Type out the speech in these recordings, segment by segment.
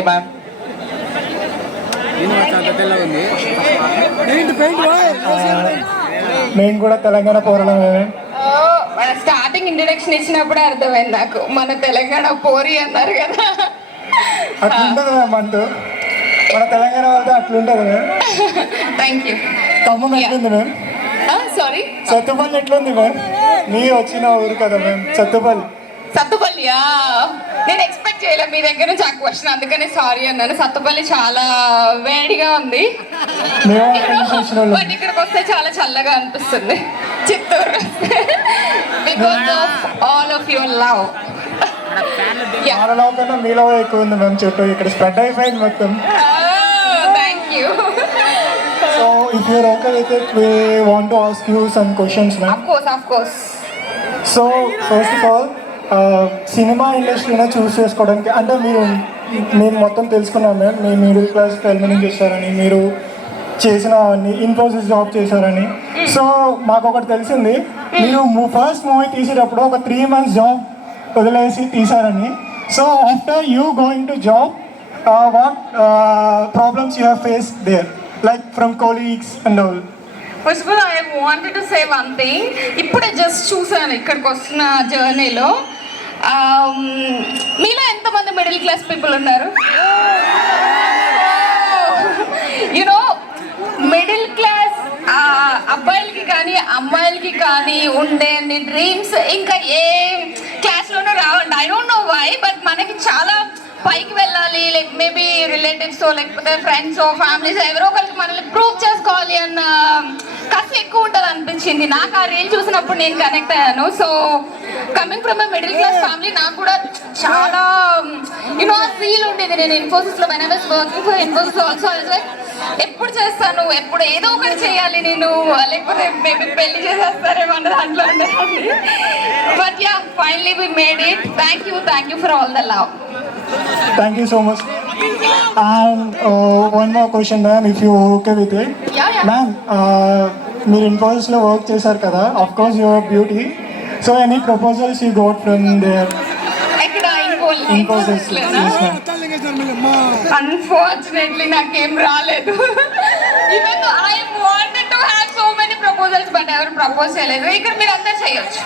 Hi ma'am. మేము కూడా Telangana పౌరులమే. Starting introduction ఇచ్చినప్పుడే అర్థమైంది నాకు, మన తెలంగాణ పోరి అన్నారు కదా. అట్లుంటుంది మ్యామ్, అంటూ మన తెలంగాణ వాళ్ళతో అట్లుంటుంది మ్యామ్. Thank you. ఖమ్మం ఎట్లుంది మ్యామ్? సారీ, సత్తుపల్లి ఎట్లుంది మ్యామ్? మీ వచ్చిన ఊరు కదా మ్యామ్ సత్తుపల్లి. సత్తుపల్లియా? నేను ఎక్స్పెక్ట్ చేయలేదు మీ దగ్గర నుంచి ఆ క్వశ్చన్, అందుకనే సారీ అన్నాను. సత్తుపల్లి చాలా వేడిగా ఉంది, బట్ ఇక్కడికి వస్తే చాలా చల్లగా అనిపిస్తుంది. Chittoor because of all of your love. మన లవ్ కన్నా మీ లవ్ ఎక్కువ ఉంది మ్యామ్. చుట్టూ ఇక్కడ స్ప్రెడ్ అయిపోయింది మొత్తం. Thank you. So if you're okay with it, we want to ask you some questions ma'am. Of course. So first of all cinema ఇండస్ట్రీనే choose చేసుకోవడానికి అంటే మేము మొత్తం తెలుసుకున్నాం మ్యామ్. మీ మిడిల్ క్లాస్ ఫ్యామిలీ నుంచి వచ్చారని, మీరు చేసిన ఇన్ఫోసిస్ జాబ్ చేశారని. సో మాకు ఒకటి తెలిసింది, మీరు ఫస్ట్ మూవీ తీసేటప్పుడు ఒక 3 months జాబ్ వదిలేసి తీశారని. So after you going to job, what problems you have face there, like from colleagues and all? First of all I wanted to say one thing. ఇప్పుడే just చూసాను ఇక్కడికి వస్తున్న జర్నీలో, మీలో ఎంతమంది మిడిల్ క్లాస్ పీపుల్ ఉన్నారు? యునో మిడిల్ క్లాస్ అబ్బాయిలకి కానీ అమ్మాయిలకి కానీ ఉండే డ్రీమ్స్ ఇంకా ఏ క్లాస్లోనూ రావండి. I don't know why, but మనకి చాలా పైకి వెళ్ళాలి, లైక్ మేబీ రిలేటివ్స్ లేకపోతే ఫ్రెండ్స్ ఫ్యామిలీస్ ఎవరో ఒకరికి మనల్ని ప్రూవ్ చేసుకోవాలి అన్న కసి ఎక్కువ ఉంటుంది అనిపించింది నాకు. ఆ రీల్ చూసినప్పుడు నేను కనెక్ట్ అయ్యాను. So coming from a middle class family నాకు కూడా చాలా యూనో ఆ ఫీల్ ఉండేది. నేను ఇన్ఫోసిస్లో when I was working for Infosys also ఎప్పుడు చేస్తాను, ఎప్పుడు ఏదో ఒకటి చేయాలి నేను, లేకపోతే మేబీ పెళ్లి చేసేస్తారేమో అన్న దాంట్లో ఉండేది. But yeah, finally we made it. Thank you for all the love. Thank you so much. And one more question ma'am, if you okay with it. Yeah. Ma'am, మీరు ఇన్ఫోసిస్లో వర్క్ చేశారు కదా, of course your beauty. So any proposals you got from there? ఎక్కడ? Infosys. Unfortunately నాకేం రాలేదు. Even I wanted to have so many proposals, but ఎవరు propose చేయలేదు. ఇక్కడ మీరు అందరు చేయొచ్చు.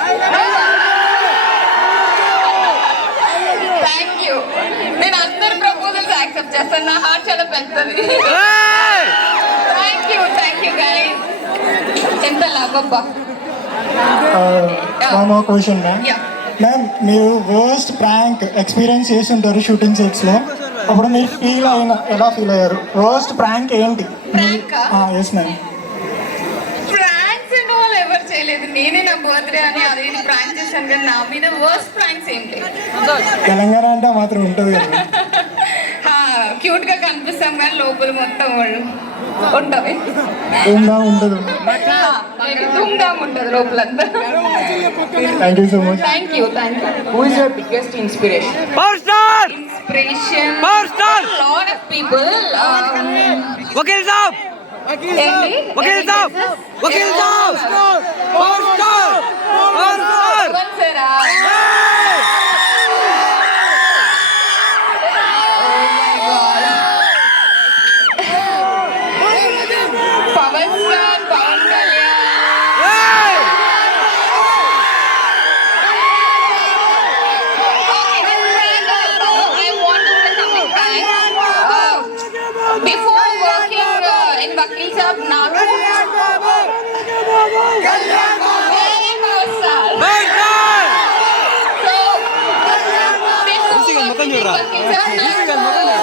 Thank you. నేను అందరి ప్రపోజల్స్ యాక్సెప్ట్ చేస్తాను, నా హార్ట్ చాలా పెద్దది. Thank you guys. ఎంత లవ్ అబ్బా. One more question ma'am. Ma'am, మీరు వర్స్ట్ ప్రాంక్ ఎక్స్పీరియన్స్ చేసి ఉంటారు షూటింగ్ సెట్స్లో, అప్పుడు మీరు ఎలా ఫీల్ అయ్యారు? వర్స్ట్ ప్రాంక్ ఏంటి? Yes ma'am. Pranks and all ఎవరు చేయలేదు, నేనే నా బర్త్డే అని అది ప్రాంక్ చేశాను, కానీ నా మీద వర్స్ట్ ప్రాంక్స్ ఏంటి? తెలంగాణ అంటే మాత్రం ఉంటుంది కదా. క్యూట్ గా కనిపిస్తాం కానీ లోపల మొత్తం ఉంటుంది, ఉంటుంది. ధూమ్ధామ్ ఉంటుంది లోపలంతా. Thank you so much. Thank you. Who is your biggest inspiration? Inspiration. Lot of people. Wakil Saab. ఏంటి? Wakil Saab. Wakil Saab. Power star. సరా?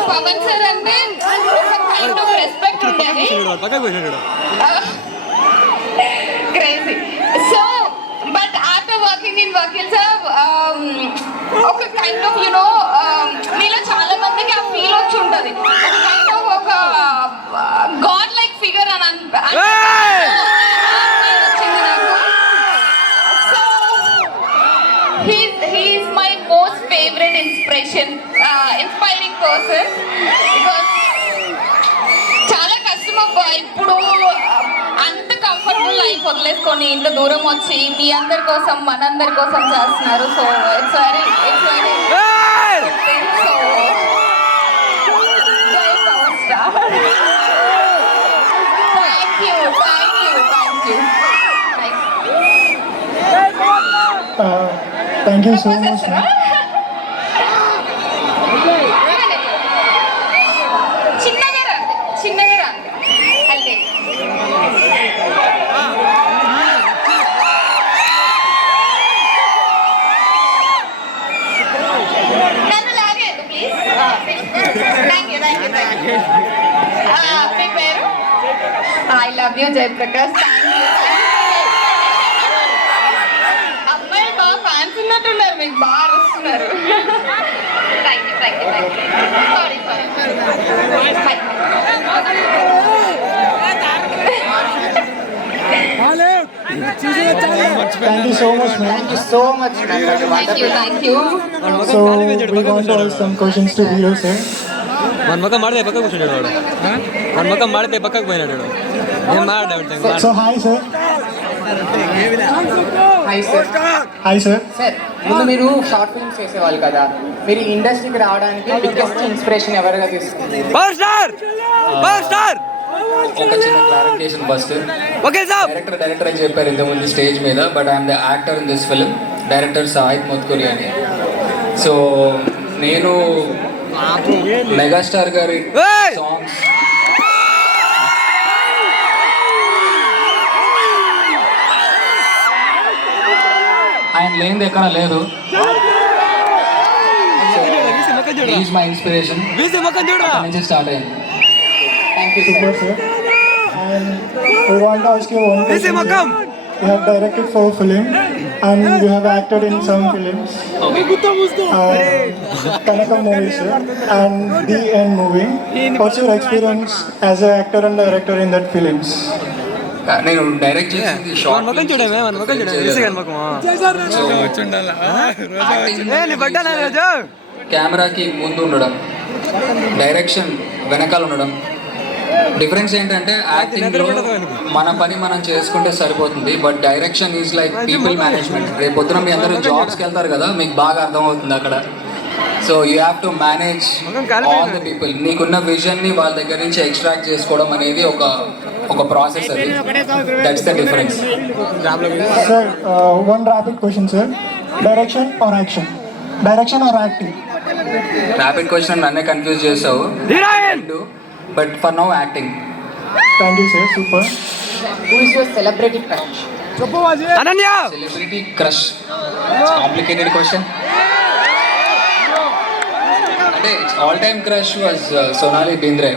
పవన్ సార్ అంటే ఒక కైండ్ ఆఫ్ రెస్పెక్ట్ ఉండేది. Crazy. So but after working in Vakeel Saab ఒక kind of you know మీలో చాలా మందికి ఆ ఫీల్ వచ్చి ఉంటుంది, ఒక కైండ్ ఆఫ్ ఒక గాడ్ లైక్ ఫిగర్ అని వచ్చింది నాకు. So he's my most favorite inspiring person because చాలా కష్టం అబ్బా ఇప్పుడు అంత కంఫర్టబుల్ లైఫ్ వదిలేసుకొని ఇంత దూరం వచ్చి మీ అందరి కోసం మనందరి కోసం చేస్తున్నారు. So it's very so thank you so much ma'am. చిన్నగా రా అంటే నన్ను లాగేది ప్లీజ్. Thank you. మీ పేరు? I love you Jayaprakash. అమ్మాయిలు బాగా ఫ్యాన్స్ ఉన్నట్టున్నారు, మీకు బాగా అరుస్తున్నారు. Thank you. Sorry. Thank you so much ma'am. Thank you so much, ma'am. Thank you. So we want to ask some questions to hero sir. మన ముఖం మాడితే పక్కకు కూర్చుంటాడు వాడు. మన ముఖం మాడితే పక్కకు పోయినాడు వాడు. ఏం మాట్లాడు. So hi sir. Hi, sir. Hi sir. Sir, ముందు మీరు షార్ట్ ఫిల్మ్స్ చేసేవాళ్ళు కదా, మీరు ఇండస్ట్రీకి రావడానికి బిగ్గెస్ట్ ఇన్స్పిరేషన్ ఎవరుగా తీసుకుంది? పవర్ స్టార్ ఒక చిన్న clarification first. Okay sir. Director అని చెప్పారు ఇంతకుముందు స్టేజ్ మీద, but I'm the actor in this film. Director Sahith Motkuri అని. సో నేను మెగాస్టార్ గారి సాంగ్స్ ఆయన లేనిది ఎక్కడ లేదు. ఈజ్ మై ఇన్స్పిరేషన్ నుంచి స్టార్ట్ అయింది. Thank you Super, sir. sir. And we want to ask you one question. Sir. You have directed 4 films and you have acted in some films. Kanaka movie, sir, and The End movie. What's your experience as an actor and director in that films? నేను direct చేసింది short ముఖం చూడమే, మన ముఖం చూడమే. కెమెరాకి ముందు ఉండడం, direction వెనకాల ఉండడం. డిఫరెన్స్ ఏంటంటే యాక్టింగ్లో మన పని మనం చేసుకుంటే సరిపోతుంది, but direction is like people management. రేపు పొద్దున మీ అందరూ జాబ్స్కి వెళ్తారు కదా, మీకు బాగా అర్థమవుతుంది అక్కడ. So you have to manage all the people. నీకున్న విజన్ని వాళ్ళ దగ్గర నుంచి ఎక్స్ట్రాక్ట్ చేసుకోవడం అనేది ఒక ప్రాసెస్. అది that's the difference. Sir, one rapid question, sir. Direction or action? Direction or acting? Rapid question నన్నే కన్ఫ్యూజ్ చేసావు. But for now acting. Thank you, sir. Super. Who is your celebrity crush? Ananya. Celebrity crush, complicated question. అంటే all time crush was Sonali Bendre.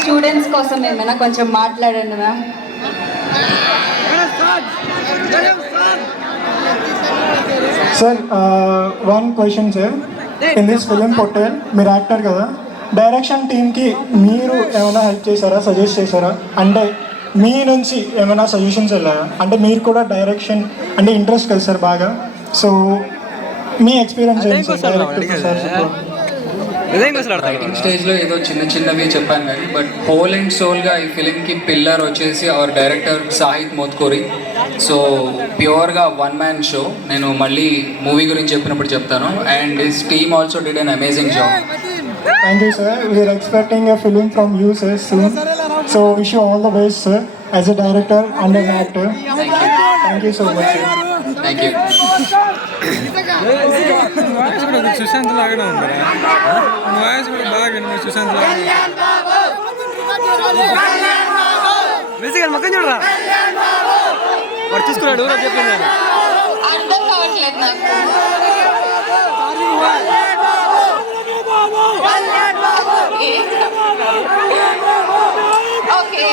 Students కోసం ఏమైనా కొంచెం మాట్లాడండి ma'am. Sir, one question, sir. In this film Hotel, మీరు actor కదా, direction టీమ్కి మీరు ఏమైనా హెల్ప్ చేశారా, సజెస్ట్ చేశారా? అంటే మీ నుంచి ఏమైనా సజెషన్స్ వెళ్ళాయా? అంటే మీరు కూడా డైరెక్షన్ అంటే ఇంట్రెస్ట్ కదా సార్ బాగా. సో మీ ఎక్స్పీరియన్స్ ఏంటి సార్ డైరెక్టర్ సార్? రైటింగ్ స్టేజ్లో ఏదో చిన్నవి చెప్పాను కానీ, బట్ హోల్ అండ్ సోల్గా ఈ ఫిలింకి పిల్లర్ వచ్చేసి hour director Sahith Motkuri. So ప్యూర్గా వన్ మ్యాన్ షో. నేను మళ్ళీ మూవీ గురించి చెప్పినప్పుడు చెప్తాను. And his team also did an amazing job. Thank you, sir. We are expecting a film from you, sir, soon. So wish you all the best, sir, as a director and an actor. Thank you so much, sir. Thank you. Voice కూడా సుశాంత్ లాగానే ఉందిరా. Voice కూడా బాగా సుశాంత్ లాగా. బేసికల్ ముఖం చూడరా. వాడు చూసుకున్నాడు చెప్పింది. అర్థం కావట్లేదు నాకు. Okay.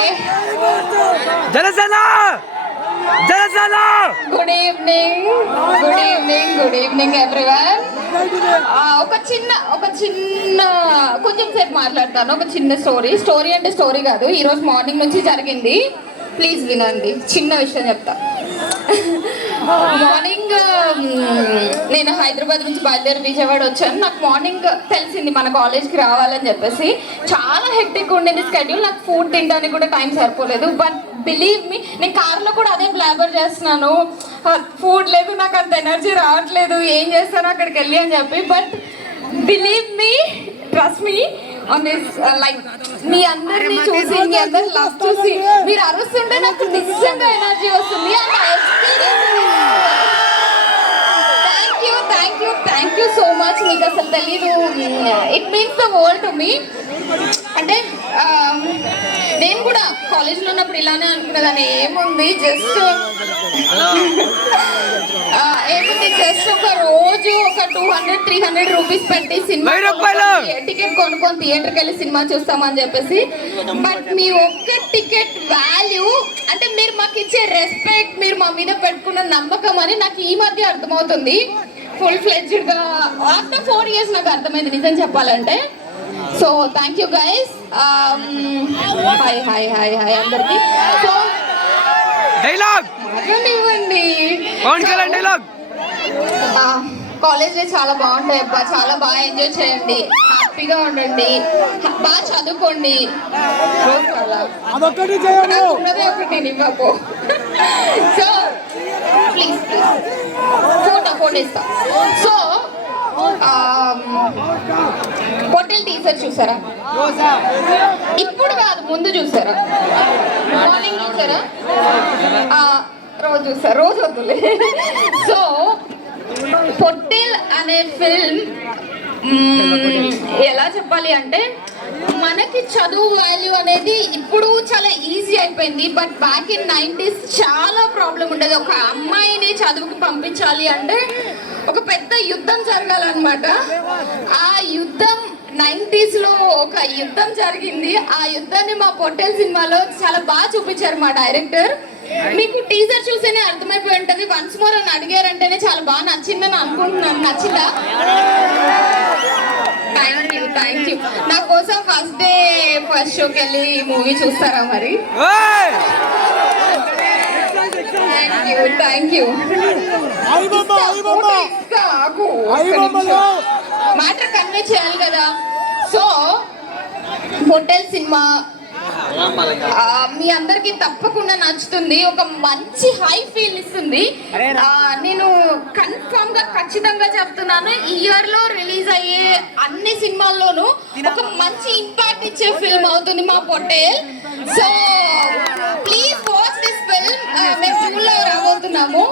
Janasena. Good evening everyone. ఒక చిన్న కొంచెం సేపు మాట్లాడతాను. ఒక చిన్న స్టోరీ అంటే స్టోరీ కాదు, ఈరోజు మార్నింగ్ నుంచి జరిగింది. ప్లీజ్ వినండి, చిన్న విషయం చెప్తా. మార్నింగ్ నేను హైదరాబాద్ నుంచి బయలుదేరి విజయవాడ వచ్చాను. నాకు మార్నింగ్ తెలిసింది మన కాలేజ్కి రావాలని చెప్పేసి. చాలా హెక్టిక్ ఉండింది స్కెడ్యూల్. నాకు ఫుడ్ తినడానికి కూడా టైం సరిపోలేదు. బట్ బిలీవ్ మీ, నేను కార్లో కూడా అదే బ్లాబర్ చేస్తున్నాను. ఫుడ్ లేదు, నాకు అంత ఎనర్జీ రావట్లేదు, ఏం చేస్తాను అక్కడికి వెళ్ళి అని చెప్పి. But believe me, trust me, on this like మీ అందరిని చూసి మీ అందరి లవ్ చూసి మీరు అరుస్తుంటే నాకు నిజంగా ఎనర్జీ వస్తుంది. Thank you so much. మీకు అసలు తెలీదు, it means the world to me. అంటే నేను కూడా కాలేజ్లో ఉన్నప్పుడు ఇలానే అనుకునేదాన్ని, ఏముంది జస్ట్ ఒక రోజు ఒక 200-300 రూపీస్ పెట్టి సినిమా టికెట్ కొనుక్కొని థియేటర్కి వెళ్ళి సినిమా చూస్తామని చెప్పేసి. బట్ మీ ఒక్క టికెట్ వాల్యూ అంటే మీరు మాకు ఇచ్చే రెస్పెక్ట్, మీరు మా మీద పెట్టుకున్న నమ్మకం అని నాకు ఈ మధ్య అర్థమవుతుంది. ఫుల్ ఫ్లెడ్జ్డ్గా ఆఫ్టర్ 4 years నాకు అర్థమైంది నిజం చెప్పాలంటే. So thank you guys. Hi hi hi hi అందరికి. సో డైలాగ్ ఇవ్వండి. డైలాగ్ కాలేజ్ చాలా బాగుంటాయి అబ్బా, చాలా బాగా ఎంజాయ్ చేయండి, హ్యాపీగా ఉండండి, బాగా చదువుకోండి. ఉన్నదే ఒకటి నివ్వకు. సో ప్లీజ్ ఫోటో ఇస్తా. సో హోటల్ టీజర్ చూసారా? ఇప్పుడు కాదు, ముందు చూసారా? మార్నింగ్ చూసారా? రోజు చూసారా? రోజు వద్దులే. సో పొట్టేల్ అనే ఫిల్మ్ ఎలా చెప్పాలి అంటే, మనకి చదువు వాల్యూ అనేది ఇప్పుడు చాలా ఈజీ అయిపోయింది. బట్ బ్యాక్ ఇన్ 90s చాలా ప్రాబ్లం ఉండేది. ఒక అమ్మాయిని చదువుకి పంపించాలి అంటే ఒక పెద్ద యుద్ధం జరగాలన్నమాట. ఆ యుద్ధం 90s లో ఒక యుద్ధం జరిగింది. ఆ యుద్ధాన్ని మా పొట్టేల్ సినిమాలో చాలా బాగా చూపించారు మా డైరెక్టర్. మీకు టీజర్ చూసేనే అర్థమైపోయి ఉంటుంది. వన్స్ మోర్ అని అడిగారంటేనే చాలా బాగా నచ్చిందని అనుకుంటున్నాను. నచ్చిందా? Thank you. నా కోసం ఫస్ట్ డే ఫస్ట్ షోకి వెళ్ళి మూవీ చూస్తారా మరి? Thank you. మ్యాటర్ కన్వే చేయాలి కదా. సో హోటల్ సినిమా మీ అందరికి తప్పకుండా నచ్చుతుంది. ఒక మంచి హై ఫీల్ ఇస్తుంది. నేను కన్ఫర్మ్ గా ఖచ్చితంగా చెప్తున్నాను, ఈ ఇయర్ లో రిలీజ్ అయ్యే అన్ని సినిమాల్లోనూ ఒక మంచి ఇంపాక్ట్ ఇచ్చే ఫిల్మ్ అవుతుంది మా Pottel. So please watch this film. మేము జూన్ లో రాబోతున్నాము.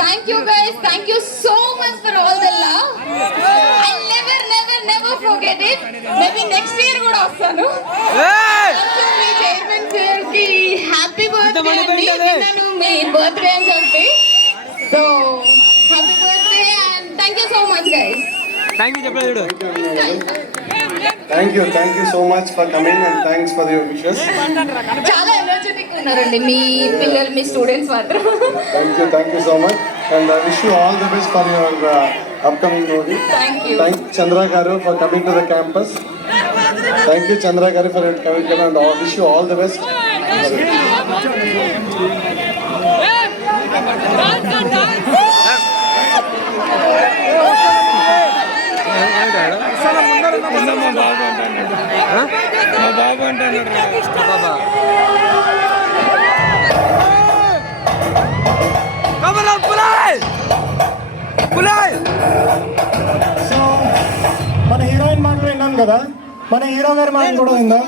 Thank you guys. Thank you so much for all the love. I never forget it. Maybe next year కూడా వస్తాను. చైర్మన్ సార్ కి హ్యాపీ బర్త్డే అండి. విన్నాను మీ బర్త్డే అని చెప్పి. So happy birthday and thank you so much guys. Thank you చెప్పలేదు. Thank you so much for coming and thanks for your wishes. చాలా ఎనర్జెటిక్ ఉన్నారండి మీ పిల్లలు, మీ స్టూడెంట్స్ మాత్రం. Thank you so much and I wish you all the best for your upcoming movie. Thank you. Thank Chandra Garu for coming to the campus. Thank you Chandra Garu for coming and I wish you all the best. మా బాబు అంటాడు. So మన heroine మాటలు విన్నాం కదా, మన hero గారి మాట కూడా విందాం.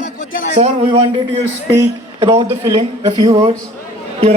Sir, we wanted you speak about the film, a few words.